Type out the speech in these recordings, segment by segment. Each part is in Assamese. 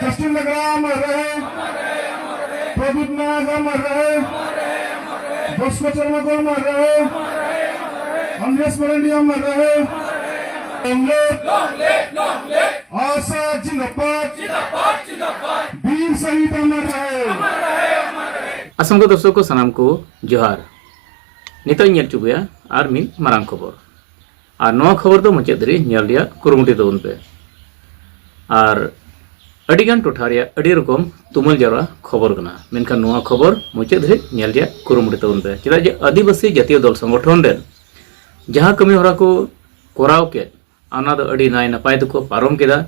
सचिंद्र अमर रहे, प्रदीप नाग अमर रहे, भास्कर शर्मा को अमर रहे, अमरेश मरंडी अमर रहे, आशा जिंदाबाद, वीर शहीद अमर रहे। असम को दर्शक को सलाम को जोहार। नित नेल चुगया और मिल मारांग खबर और नवा खबर तो मुचाद रे नेल दिया कुरुमुटी तबन पे और अडिगान टोठा रे अडी रकम तुमल जरा खबर कना मेनखान नवा खबर मुचाद रे नेल दिया कुरुमुटी तबन पे चेदा जे आदिवासी जातीय दल संगठन रे जहां कमी हरा को कोराव के आना दो अडी नाय नपाय को पारम केदा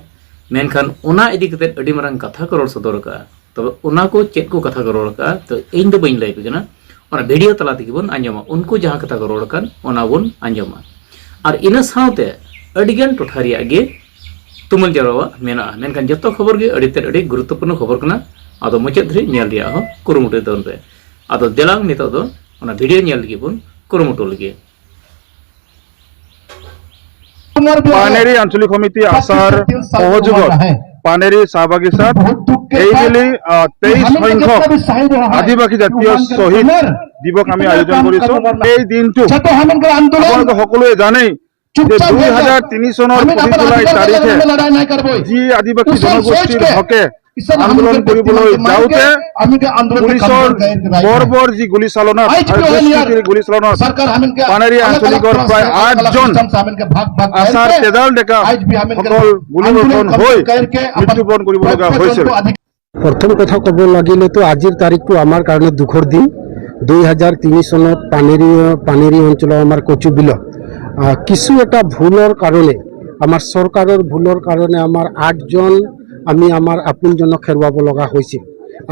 मेनखान उना इदी कते अडी मारांग कथा को रोड सदर का तब उना को चेक को कथा को रोड का तो इन दो बइन लय को जना और वीडियो तला तक बन आंजमा उनको जहां कथा को रोड कान ओना बन आंजमा और इन साउते अडिगान टोठा रिया गे तुमल जरावा मेना मेनखान जत्तो खबर गे अडिते अडी गुरुत्वपूर्ण खबर कना आदो मुचाद रे नेल रिया हो कुरुमुटे तन पे आदो देलांग नितो दो ओना वीडियो नेल लगी बन कुरुमुटो लगी पानेरी आंचलिक समिति आसार सहयोग पानेरी सहभागिता এইবেলি 23 সংখ্যক আদিবাসী জাতীয় শহীদ দিবস আমি আয়োজন কৰিছো। এই দিনটো আপোনালোকে সকলোৱে জানেই যে 2003 চনৰ 25 জুলাই তাৰিখে যি আদিবাসী জনগোষ্ঠীৰ হকে আন্দোলন কৰিবলৈ যাওঁতে পুলিচৰ বৰ্বৰ যি গুলীচালনা পানেৰী আঞ্চলিকৰ প্ৰায় 8জন আছাৰ তেজাল ডেকা সকল গুলীবৰ্ষণ হৈ মৃত্যুবৰণ কৰিবলগা হৈছিল। प्रथम कथा कब लगे तो आजिर तारीख तो आमार कारण दुखर दिन 2003 सनत पानेरी अंचल आमार कचुबिल किछु एटा भूलर कारणे आमार सरकारोर भूलर कारणे आमार 8 जन आमी आमार आपोनजनक हेरुवाब लगा होइছিল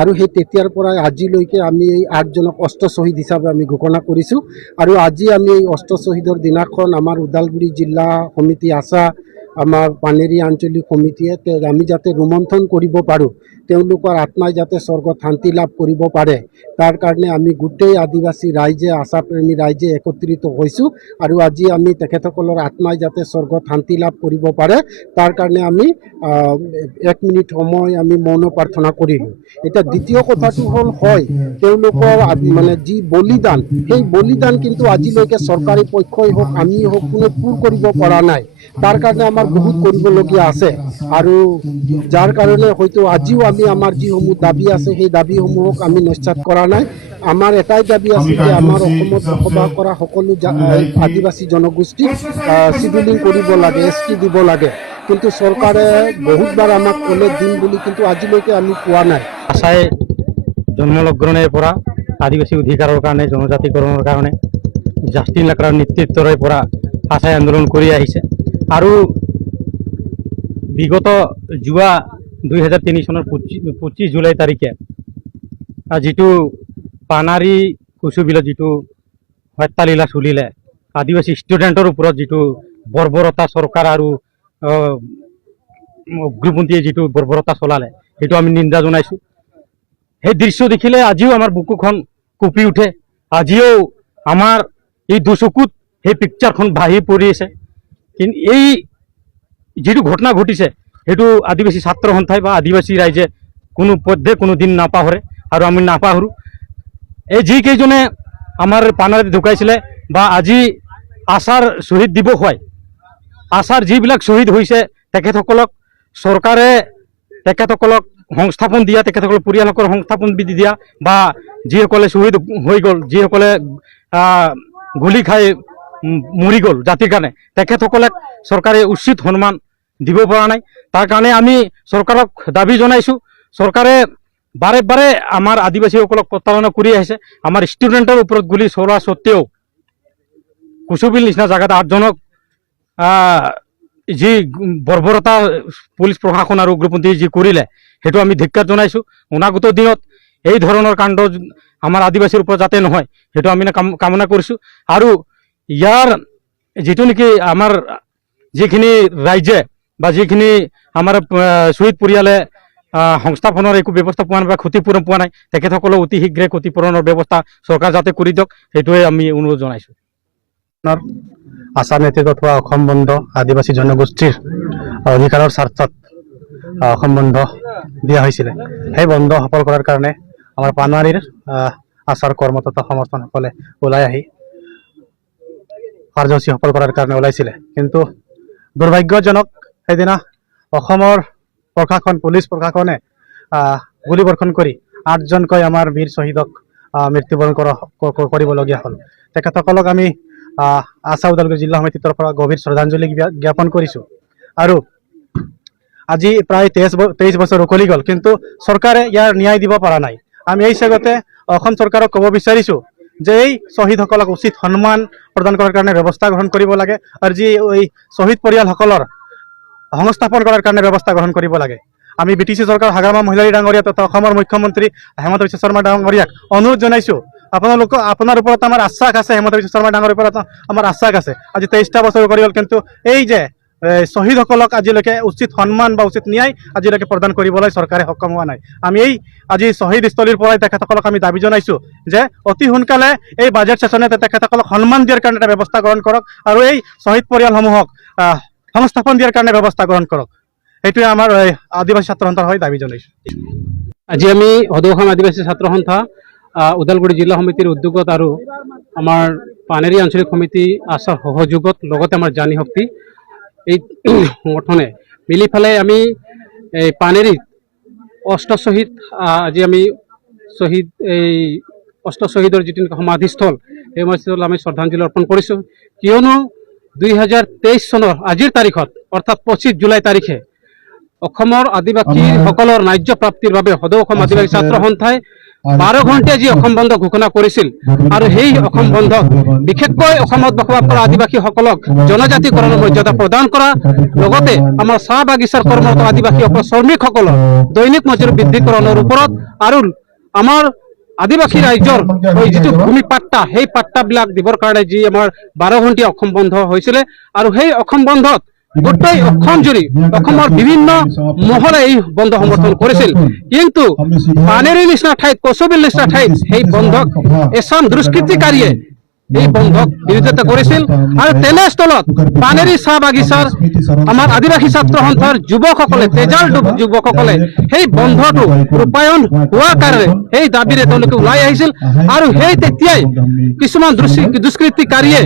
আৰু সেই তেতিয়াৰ পৰা আজিলৈকে আমি এই 8 জনক অষ্ট শহীদ হিচাপে আমি ঘোষণা কৰিছো আৰু আজি আমি এই অষ্ট শহীদৰ দিনাখন আমাৰ উদালগুৰি জিলা সমিতি আশা আমাৰ পানেৰী আঞ্চলিক সমিতিয়ে আমি যাতে ৰোমন্থন কৰিব পাৰোঁ তেওঁলোকৰ আত্মাই যাতে স্বৰ্গত শান্তি লাভ কৰিব পাৰে তাৰ কাৰণে আমি গোটেই আদিবাসী ৰাইজে আশাপ্ৰেমী ৰাইজে একত্ৰিত হৈছোঁ আৰু আজি আমি তেখেতসকলৰ আত্মাই যাতে স্বৰ্গত শান্তি লাভ কৰিব পাৰে তাৰ কাৰণে আমি 1 মিনিট সময় আমি মৌন প্ৰাৰ্থনা কৰিলোঁ। এটা দ্বিতীয় কথাটো হ'ল হয় তেওঁলোকৰ মানে যি বলিদান সেই বলিদান কিন্তু আজিলৈকে চৰকাৰী পক্ষই হওক আমি হওক কোনো পূৰ কৰিব পৰা নাই তাৰ কাৰণে আমাৰ বহুত কৰিবলগীয়া আছে আৰু যাৰ কাৰণে হয়তো আজিও আমি আমাৰ যিসমূহ দাবী আছে সেই দাবীসমূহক আমি নিশ্চিত কৰা নাই। আমাৰ এটাই দাবী আছে যে আমাৰ অসমত বসবাস কৰা সকলো আদিবাসী জনগোষ্ঠীক চিভিলিং কৰিব লাগে এছটি দিব লাগে কিন্তু চৰকাৰে বহুতবাৰ আমাক ক'লে দিম বুলি কিন্তু আজিলৈকে আমি পোৱা নাই। আশাই জন্মলগ্নৰ পৰা আদিবাসী অধিকাৰৰ কাৰণে জনজাতিকৰণৰ কাৰণে জাষ্টিন লাকৰাৰ নেতৃত্বৰে পৰা আশাই আন্দোলন কৰি আহিছে আৰু বিগত যোৱা 2003 চনৰ 25 জুলাই তাৰিখে যিটো পানাৰী কুচুবিলত যিটো হত্যালীলা চলিলে আদিবাসী ষ্টুডেণ্টৰ ওপৰত যিটো বৰ্বৰতা চৰকাৰ আৰু উগ্ৰপন্থীয়ে যিটো বৰ্বৰতা চলালে সেইটো আমি নিন্দা জনাইছোঁ। সেই দৃশ্য দেখিলে আজিও আমাৰ বুকুখন কঁপি উঠে আজিও আমাৰ এই দুচকুত সেই পিকচাৰখন ভাহি পৰি আছে। কিন্তু এই যিটো ঘটনা ঘটিছে সেইটো আদিবাসী ছাত্ৰ সন্থাই বা আদিবাসী ৰাইজে কোনো পধ্যে কোনো দিন নাপাহৰে আৰু আমি নাপাহৰোঁ। এই যিকেইজনে আমাৰ পানাৰীত ঢুকাইছিলে বা আজি আশাৰ শ্বহীদ দিৱস হয় আশাৰ যিবিলাক শ্বহীদ হৈছে তেখেতসকলক চৰকাৰে তেখেতসকলক সংস্থাপন দিয়া তেখেতসকলৰ পৰিয়ালকৰ সংস্থাপন দিয়া বা যিসকলে শ্বহীদ হৈ গ'ল যিসকলে গুলি খাই মৰি গ'ল জাতিৰ কাৰণে তেখেতসকলক চৰকাৰে উচিত সন্মান দিব পৰা নাই। তাৰ কাৰণে আমি চৰকাৰক দাবী জনাইছোঁ চৰকাৰে বাৰে বাৰে আমাৰ আদিবাসীসকলক প্ৰতাৰণা কৰি আহিছে। আমাৰ ষ্টুডেণ্টৰ ওপৰত গুলি চলোৱা সত্ত্বেও কুচুবিল নিচিনা জেগাত 8 জনক যি বৰ্বৰতা পুলিচ প্ৰশাসন আৰু উগ্ৰপন্থী যি কৰিলে সেইটো আমি ধিক্কাৰ জনাইছোঁ। অনাগত দিনত এই ধৰণৰ কাণ্ড আমাৰ আদিবাসীৰ ওপৰত যাতে নহয় সেইটো আমি কামনা কৰিছোঁ আৰু ইয়াৰ যিটো নেকি আমাৰ যিখিনি ৰাইজে বা যিখিনি আমাৰ শ্বহীদ পৰিয়ালে সংস্থাপনৰ একো ব্যৱস্থা পোৱা নাই বা ক্ষতিপূৰণ পোৱা নাই তেখেতসকলক অতি শীঘ্ৰে ক্ষতিপূৰণৰ ব্যৱস্থা চৰকাৰ যাতে কৰি দিয়ক সেইটোৱে আমি অনুৰোধ জনাইছোঁ। আশা নেতৃত্বত হোৱা অসম বন্ধ আদিবাসী জনগোষ্ঠীৰ অধিকাৰৰ স্বাৰ্থত অসম বন্ধ দিয়া হৈছিলে সেই বন্ধ সফল কৰাৰ কাৰণে আমাৰ পানেৰীৰ আচাৰ কৰ্মততা সমৰ্থনসকলে ওলাই আহি কাৰ্যসূচী সফল কৰাৰ কাৰণে ওলাইছিলে কিন্তু দুৰ্ভাগ্যজনক সেইদিনা অসমৰ প্ৰশাসন পুলিচ প্ৰশাসনে গুলীবৰ্ষণ কৰি 8জনকৈ আমাৰ বীৰ শ্বহীদক মৃত্যুবৰণ কৰিবলগীয়া হ'ল তেখেতসকলক আমি আছা ওদালগুৰি জিলা সমিতিৰ পৰা গভীৰ শ্ৰদ্ধাঞ্জলি জ্ঞাপন কৰিছোঁ আৰু আজি প্ৰায় 23 বছৰ উকলি গ'ল কিন্তু চৰকাৰে ইয়াৰ ন্যায় দিব পৰা নাই আমি এই চেগতে অসম চৰকাৰক ক'ব বিচাৰিছোঁ যে এই শ্বহীদসকলক উচিত সন্মান প্ৰদান কৰাৰ কাৰণে ব্যৱস্থা গ্ৰহণ কৰিব লাগে আৰু যি এই শ্বহীদ পৰিয়ালসকলৰ সংস্থাপন কৰাৰ কাৰণে ব্যৱস্থা গ্ৰহণ কৰিব লাগে আমি BTC চৰকাৰ হাগ্ৰামা মহিলাৰী ডাঙৰীয়া তথা অসমৰ মুখ্যমন্ত্ৰী হেমন্ত বিশ্ব শৰ্মা ডাঙৰীয়াক অনুৰোধ জনাইছোঁ আপোনাৰ ওপৰত আমাৰ আশ্বাস আছে হেমন্ত বিশ্ব শৰ্মা ডাঙৰীয়াৰ ওপৰত আমাৰ আশ্বাস আছে আজি 23টা বছৰ কৰি গ'ল কিন্তু এই যে শ্বহীদসকলক আজিলৈকে উচিত সন্মান বা উচিত ন্যায় আজিলৈকে প্ৰদান কৰিবলৈ চৰকাৰে সক্ষম হোৱা নাই আমি এই আজি শ্বহীদস্থলীৰ পৰাই তেখেতসকলক আমি দাবী জনাইছোঁ যে অতি সোনকালে এই বাজেট ছেছনে তেখেতসকলক সন্মান দিয়াৰ কাৰণে এটা ব্যৱস্থা গ্ৰহণ কৰক আৰু এই শ্বহীদ পৰিয়ালসমূহক সংস্থাপন দিয়াৰ কাৰণে ব্যৱস্থা গ্ৰহণ কৰক এইটোৱে আমাৰ আদিবাসী ছাত্ৰ সন্থাৰ হৈ দাবী জনাইছোঁ আজি আমি সদৌ অসম আদিবাসী ছাত্ৰ সন্থা ওদালগুৰি জিলা সমিতিৰ উদ্যোগত আৰু আমাৰ পানেৰী আঞ্চলিক সমিতি আছাৰ সহযোগত লগতে আমাৰ জানি শক্তি এই সংগঠনে মিলি পেলাই আমি এই পানেৰীত অষ্টশ্বহীদ আজি আমি শ্বহীদ এই অষ্টশ্বহীদৰ যিটো সমাধিস্থল এই সমাধিস্থল আমি শ্ৰদ্ধাঞ্জলি অৰ্পণ কৰিছোঁ কিয়নো 2023 চনৰ আজিৰ তাৰিখত অৰ্থাৎ 25 জুলাই তাৰিখে অসমৰ আদিবাসীসকলৰ ন্যায্য প্ৰাপ্তিৰ বাবে সদৌ অসম আদিবাসী ছাত্ৰ সন্থাই 12 ঘণ্টীয়া যি অসম বন্ধ ঘোষণা কৰিছিল আৰু সেই অসম বন্ধক বিশেষকৈ অসমত বসবাস কৰা আদিবাসীসকলক জনজাতিকৰণৰ মৰ্যাদা প্ৰদান কৰা লগতে আমাৰ চাহ বাগিচাৰ কৰ্মৰত আদিবাসীসকল শ্ৰমিকসকলৰ দৈনিক মজুৰি বৃদ্ধিকৰণৰ ওপৰত আৰু আমাৰ আদিবাসী ৰাইজৰ যিটো ভূমি পাট্টা সেই পাট্টাবিলাক দিবৰ কাৰণে যি আমাৰ 12 ঘণ্টীয়া অসম বন্ধ হৈছিলে আৰু সেই অসম বন্ধত গোটেই অসম জুৰি অসমৰ বিভিন্ন মহলে এই বন্ধ সমৰ্থন কৰিছিল কিন্তু পানেৰীৰ নিচিনা ঠাইত কচুবিল নিচিনা ঠাইত সেই বন্ধক এছাম দুষ্কৃতিকাৰীয়ে এই বন্ধক বিৰোধিতা কৰিছিল আৰু তেনেস্থলত পানেৰী চাহ বাগিচাৰ আমাৰ আদিবাসী ছাত্ৰ সন্থাৰ যুৱকসকলে তেজাল যুৱকসকলে সেই বন্ধটো ৰূপায়ণ হোৱাৰ কাৰণে সেই দাবীৰে তেওঁলোকে ওলাই আহিছিল আৰু সেই তেতিয়াই কিছুমান দুষ্কৃতিকাৰীয়ে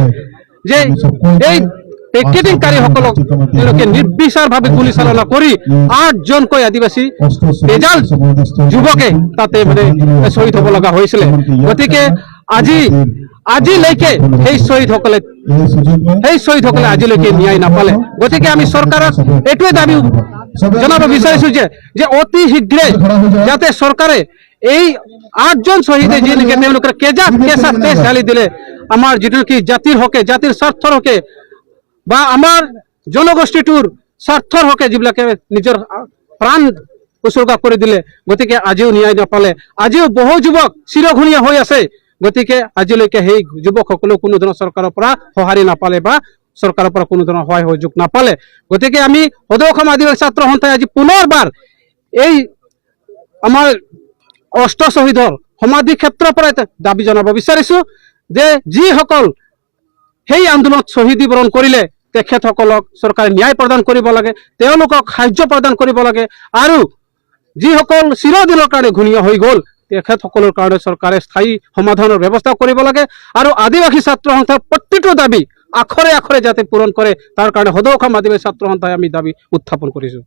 যে এই পেকেটিংকাৰীসকলক তেওঁলোকে নিৰ্বিচাৰভাৱে গুলীচালনা কৰি 8জনকৈ আদিবাসী তেজাল যুৱকে তাতে মানে শ্বহীদ হ'ব লগা হৈছিলে গতিকে আজিলৈকে সেই শ্বহীদসকলে আজিলৈকে ন্যায় নাপালে গতিকে আমি চৰকাৰক এইটোৱে দাবী জনাব বিচাৰিছোঁ যে অতি শীঘ্ৰে যাতে চৰকাৰে এই 8জন শ্বহীদে যিলৈকে তেওঁলোকৰ কেঁচা তেজ ঢালি দিলে আমাৰ যিটো কি জাতিৰ হকে জাতিৰ স্বাৰ্থৰ হকে বা আমাৰ জনগোষ্ঠীটোৰ স্বাৰ্থৰ হকে যিবিলাকে নিজৰ প্ৰাণ উচৰ্গা কৰি দিলে গতিকে আজিও ন্যায় নাপালে আজিও বহু যুৱক চিৰঘূণীয়া হৈ আছে গতিকে আজিলৈকে সেই যুৱকসকলেও কোনো ধৰণৰ চৰকাৰৰ পৰা সঁহাৰি নাপালে বা চৰকাৰৰ পৰা কোনো ধৰণৰ সহায় সহযোগ নাপালে গতিকে আমি সদৌ অসম আদিবাসী ছাত্ৰ সন্থাই আজি পুনৰবাৰ এই আমাৰ অষ্টশ্বহীদৰ সমাধি ক্ষেত্ৰৰ পৰা দাবী জনাব বিচাৰিছোঁ যে যিসকল সেই আন্দোলনত শ্বহীদী বৰণ কৰিলে তেখেতসকলক চৰকাৰে ন্যায় প্ৰদান কৰিব লাগে তেওঁলোকক সাহায্য প্ৰদান কৰিব লাগে আৰু যিসকল চিৰদিনৰ কাৰণে ঘূণীয়া হৈ গ'ল তেখেতসকলৰ কাৰণে চৰকাৰে স্থায়ী সমাধানৰ ব্যৱস্থা কৰিব লাগে আৰু আদিবাসী ছাত্ৰ সন্থাৰ প্ৰতিটো দাবী আখৰে আখৰে যাতে পূৰণ কৰে তাৰ কাৰণে সদৌ অসম আদিবাসী ছাত্ৰ সন্থাই আমি দাবী উত্থাপন কৰিছোঁ।